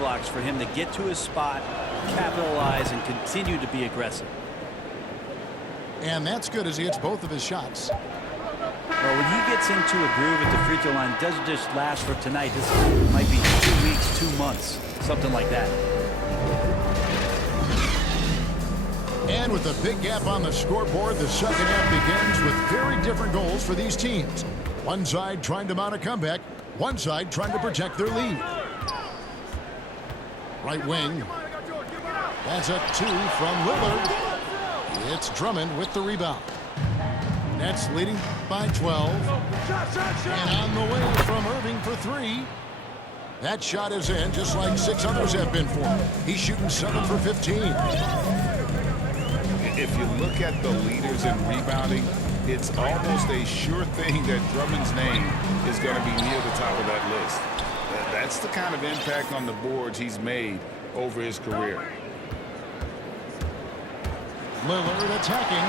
roadblocks for him to get to his spot, capitalize, and continue to be aggressive. And that's good as he hits both of his shots. Well, when he gets into a groove at the free throw line, it doesn't just last for tonight. This might be 2 weeks, 2 months, something like that. And with a big gap on the scoreboard, the second half begins with very different goals for these teams. One side trying to mount a comeback, one side trying to protect their lead. Right wing. That's a 2 from Lillard. It's Drummond with the rebound. Nets leading by 12. And on the way from Irving for 3. That shot is in, just like 6 others have been for him. He's shooting 7 for 15. If you look at the leaders in rebounding, it's almost a sure thing that Drummond's name is going to be near the top of that list. That's the kind of impact on the boards he's made over his career. Lillard attacking.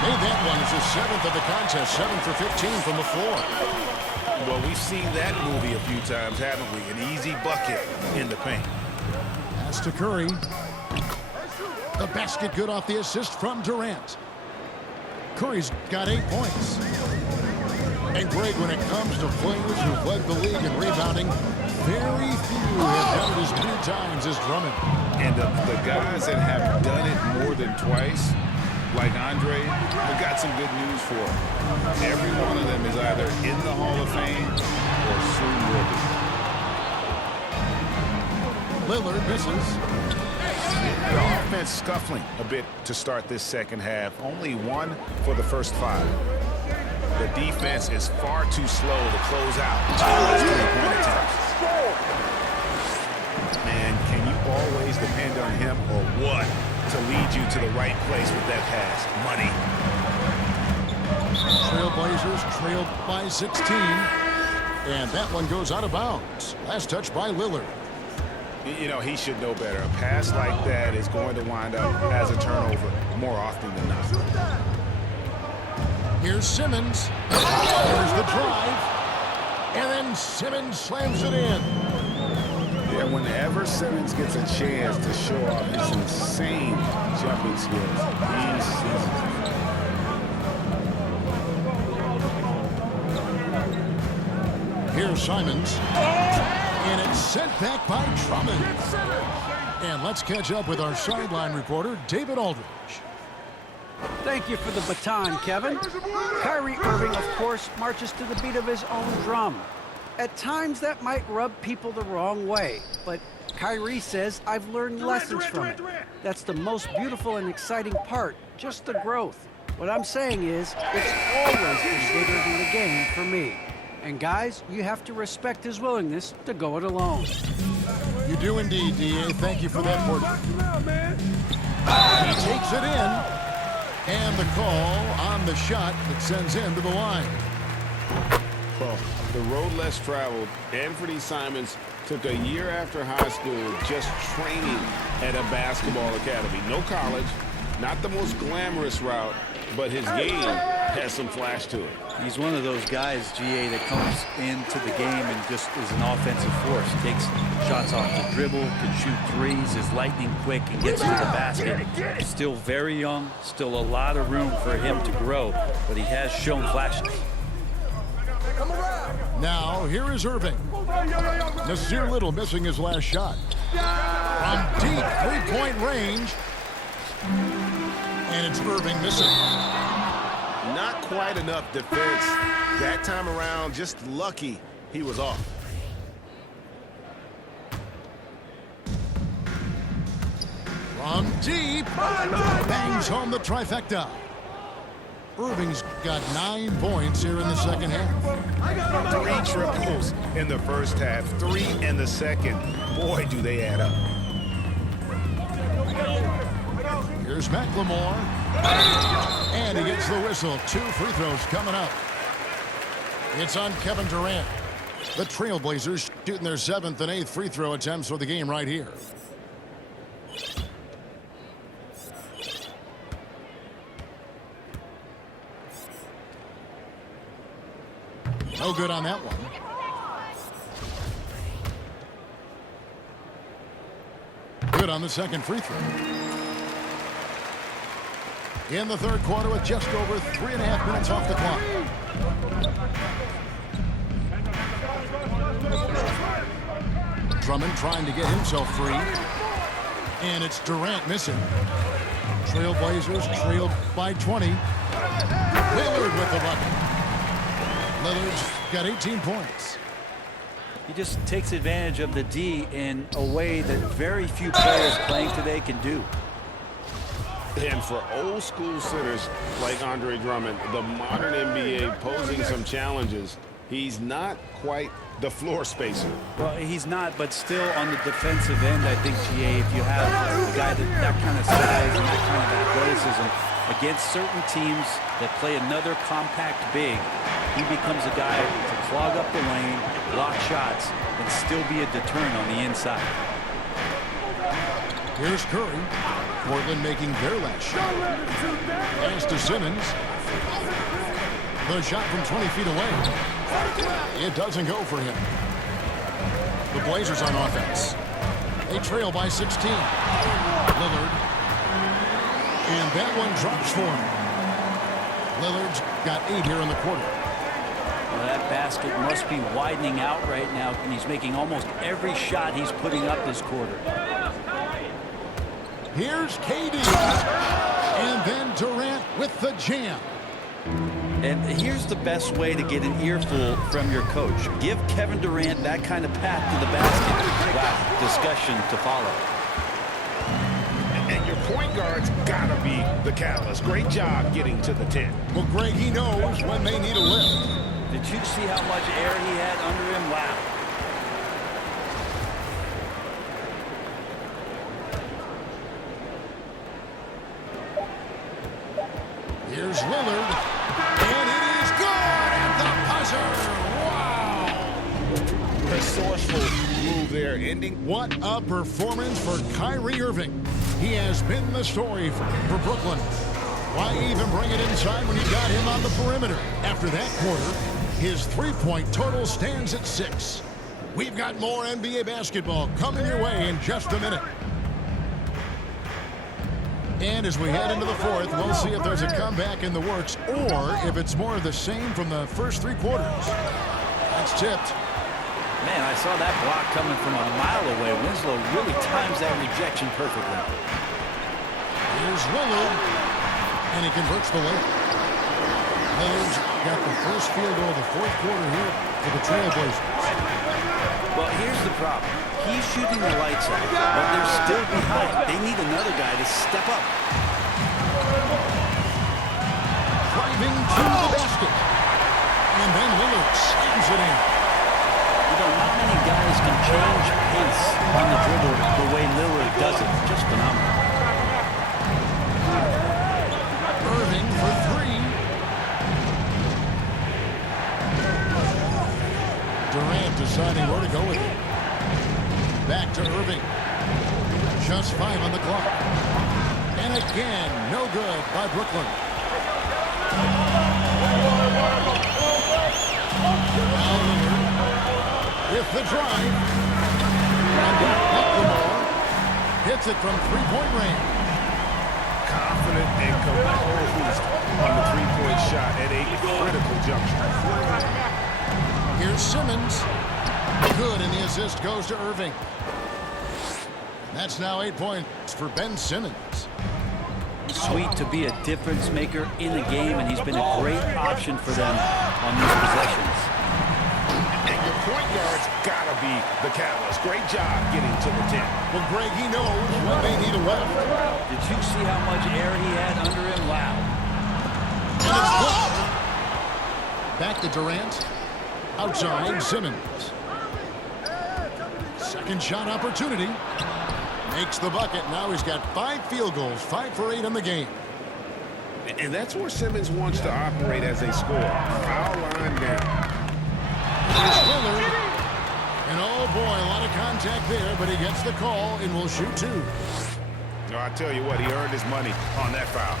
Made that one as his 7th of the contest, 7 for 15 from the floor. Well, we've seen that movie a few times, haven't we? An easy bucket in the paint. Pass to Curry. The basket good off the assist from Durant. Curry's got 8 points. And Greg, when it comes to players who've led the league in rebounding, very few have done it as many times as Drummond. And the guys that have done it more than twice, like Andre, we've got some good news for him. Every one of them is either in the Hall of Fame or soon will be. Lillard misses. The offense scuffling a bit to start this second half. Only 1 for the first 5. The defense is far too slow to close out those three-point attempts. Man, can you always depend on him or what to lead you to the right place with that pass? Money. Trailblazers trailed by 16. And that one goes out of bounds. Last touch by Lillard. You know, he should know better. A pass like that is going to wind up as a turnover more often than not. Here's Simmons. Here's the drive. And then Simmons slams it in. Yeah, whenever Simmons gets a chance to show off his insane jumping skills, here's Simons. And it's sent back by Drummond. And let's catch up with our sideline reporter, David Aldridge. Thank you for the baton, Kevin. Kyrie Irving, of course, marches to the beat of his own drum. At times, that might rub people the wrong way, but Kyrie says, I've learned lessons from it. That's the most beautiful and exciting part, just the growth. What I'm saying is, it's always been bigger than the game for me. And guys, you have to respect his willingness to go it alone. You do indeed, D.A. Thank you for that portrait. He takes it in. And the call on the shot that sends him to the line. Well, the road less traveled. Anthony Simons took a year after high school just training at a basketball academy. No college, not the most glamorous route, but his game has some flash to it. He's one of those guys, GA, that comes into the game and just is an offensive force. Takes shots off the dribble, can shoot threes, is lightning quick, and gets to the basket. Still very young, still a lot of room for him to grow, but he has shown flashes. Now, here is Irving. Nasir Little missing his last shot. From deep three-point range. And it's Irving missing. Not quite enough defense that time around. Just lucky he was off. From deep. Bangs home the trifecta. Irving's got 9 points here in the second half. 3 triples in the first half, 3 in the second. Boy, do they add up. Here's McLemore. And he gets the whistle. 2 free throws coming up. It's on Kevin Durant. The Trailblazers shooting their 7th and 8th free throw attempts for the game right here. No good on that one. good on the second free throw. In the third quarter with just over 3.5 minutes off the clock. Drummond trying to get himself free. And it's Durant missing. Trailblazers trailed by 20. Lillard with the bucket. Lillard's got 18 points. He just takes advantage of the D in a way that very few players playing today can do. And for old school sitters like Andre Drummond, the modern NBA posing some challenges, he's not quite the floor spacer. Well, he's not, but still on the defensive end, I think, GA, if you have a guy that kind of size and that kind of athleticism against certain teams that play another compact big, he becomes a guy to clog up the lane, block shots, and still be a deterrent on the inside. Here's Curry. Portland making their last shot. Pass to Simmons. The shot from 20 feet away. It doesn't go for him. The Blazers on offense. They trail by 16. Lillard. And that one drops for him. Lillard's got 8 here in the quarter. Well, that basket must be widening out right now, and he's making almost every shot he's putting up this quarter. Here's KD. And then Durant with the jam. And here's the best way to get an earful from your coach. Give Kevin Durant that kind of path to the basket. Wow, discussion to follow. And your point guard's got to be the catalyst. Great job getting to the 10. Well, Greg, he knows when they need a lift. Did you see how much air he had under him? Wow. Here's Lillard. And it is good at the buzzer. Wow. Resourceful move there, ending. What a performance for Kyrie Irving. He has been the story for Brooklyn. Why even bring it inside when you got him on the perimeter? After that quarter, his three-point total stands at 6. We've got more NBA basketball coming your way in just a minute. And as we head into the fourth, we'll see if there's a comeback in the works or if it's more of the same from the first 3 quarters. That's tipped. Man, I saw that block coming from a mile away. Winslow really times that rejection perfectly. Here's Lillard, and he converts the layup. Lillard's got the first field goal of the fourth quarter here for the Trailblazers. Well, here's the problem. He's shooting the lights out, but they're still behind. They need another guy to step up. Driving to the basket. And then Lillard slams it in. You know, not many guys can change pace on the dribble the way Lillard does it. Just phenomenal. Irving for 3. Durant deciding where to go with it. Back to Irving. Just 5 on the clock. And again, no good by Brooklyn. Now Lillard with the drive. Hits it from 3-point range. Confident and composed on the three-point shot at a critical juncture. Here's Simmons. Good, and the assist goes to Irving. That's now 8 points for Ben Simmons. Sweet to be a difference maker in the game, and he's been a great option for them on these possessions. And your point guard's got to be the catalyst. Great job getting to the 10. Well, Greg, he knows when they need a lift. Did you see how much air he had under him? Wow. And it's blocked. Back to Durant. Outside, Simmons. Second shot opportunity. Makes the bucket. Now he's got 5 field goals, 5 for 8 in the game. And that's where Simmons wants to operate as a scorer. Foul line down. Here's Lillard. And oh boy, a lot of contact there, but he gets the call and will shoot 2. No, I tell you what, he earned his money on that foul.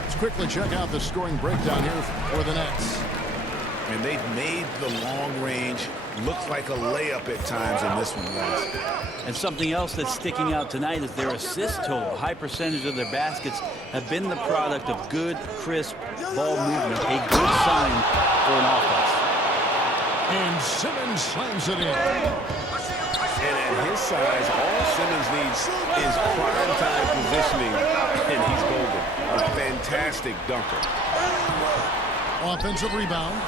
Let's quickly check out the scoring breakdown here for the Nets. And they've made the long-range looks like a layup at times in this one, guys. And something else that's sticking out tonight is their assist total. A high percentage of their baskets have been the product of good, crisp ball movement, a good sign for an offense. And Simmons slams it in. And at his size, all Simmons needs is prime time positioning, and he's golden. A fantastic dunker. Offensive rebound.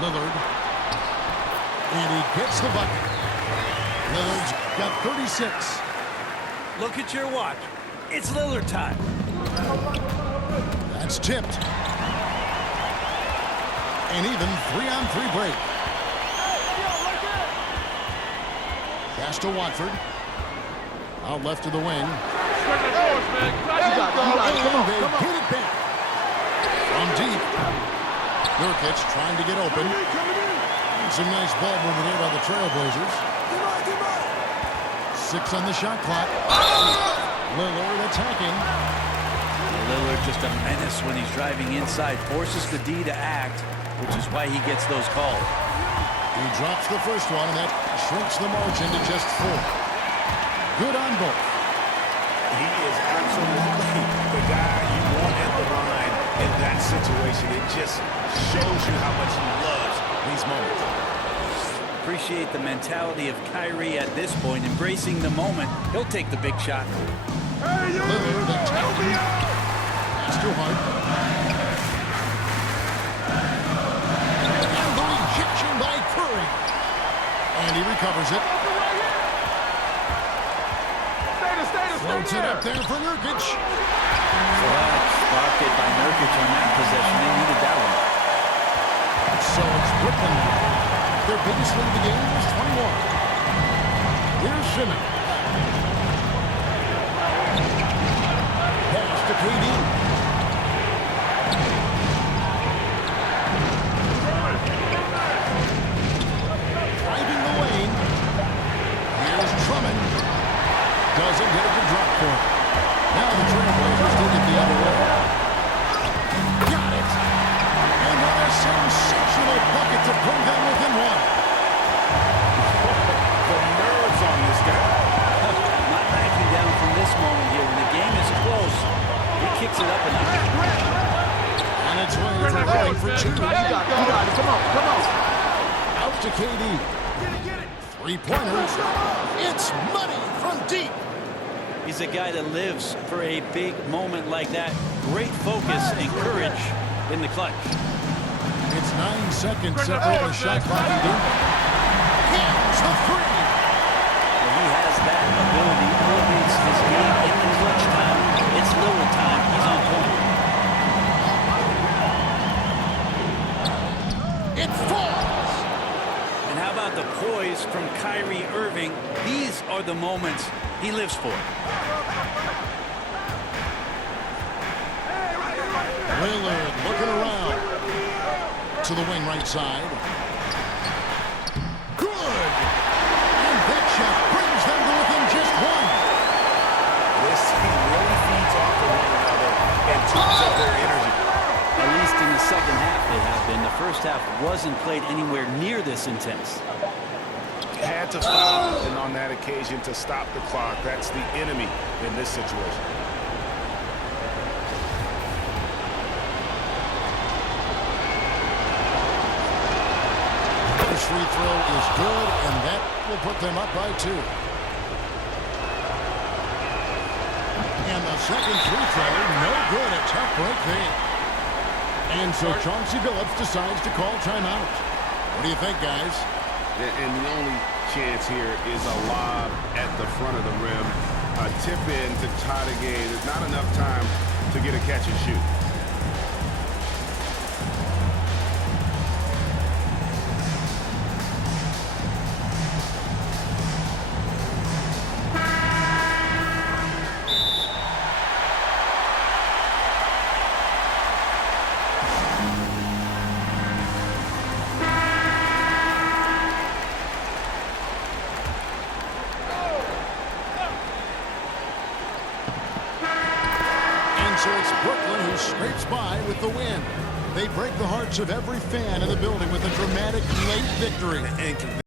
Lillard. And he gets the bucket. Lillard's got 36. Look at your watch. It's Lillard time. That's tipped. An even 3-on-3 break. Pass to Watford. Out left to the wing. And they get it back. From deep. Nurkic trying to get open. Some nice ball movement here by the Trailblazers. 6 on the shot clock. Lillard attacking. Lillard just a menace when he's driving inside. Forces the D to act, which is why he gets those calls. He drops the first one, and that shrinks the margin to just 4. Good on both. He is absolutely the guy you want at the line in that situation. It just shows you how much he loves these moments. Appreciate the mentality of Kyrie at this point, embracing the moment. He'll take the big shot. Lillard attacking. Pass to Hart. And the rejection by Curry. And he recovers it. Floats it up there for Nurkic. Blocked it by Nurkic on that possession. They needed that one. So it's Brooklyn now. Their biggest lead of the game was 21. Here's Simmons. Pass to KD. Driving the lane. Here's Drummond. Doesn't get a good drop for him. Now the Trailblazers take it the other way. Got it. Another sensational bucket to bring them within 1. The nerves on this guy. Not backing down from this moment here. When the game is close, he kicks it up a notch. On its way for going for 2. You got it. Come on. Out to KD. Get it. 3-pointers. It's money from deep. He's a guy that lives for a big moment like that. Great focus and courage in the clutch. It's 9 seconds separating the shot clock and deep. Here's the 3. Well, he has that ability, elevates his game in the clutch time. It's Lillard time. He's on point. It falls. And how about the poise from Kyrie Irving? These are the moments he lives for. Lillard looking around. To the wing right side. Good. And that shot brings them to within just 1. This team really feeds off of one another in terms of their energy. At least in the second half they have been. The first half wasn't played anywhere near this intense. Had to foul, and on that occasion to stop the clock. That's the enemy in this situation. First free throw is good, and that will put them up by 2. And the second free throw, no good. A tough break there. And so Chauncey Billups decides to call timeout. What do you think, guys? And the only chance here is a lob at the front of the rim. A tip in to tie the game. There's not enough time to get a catch and shoot. So it's Brooklyn who scrapes by with the win. They break the hearts of every fan in the building with a dramatic late victory.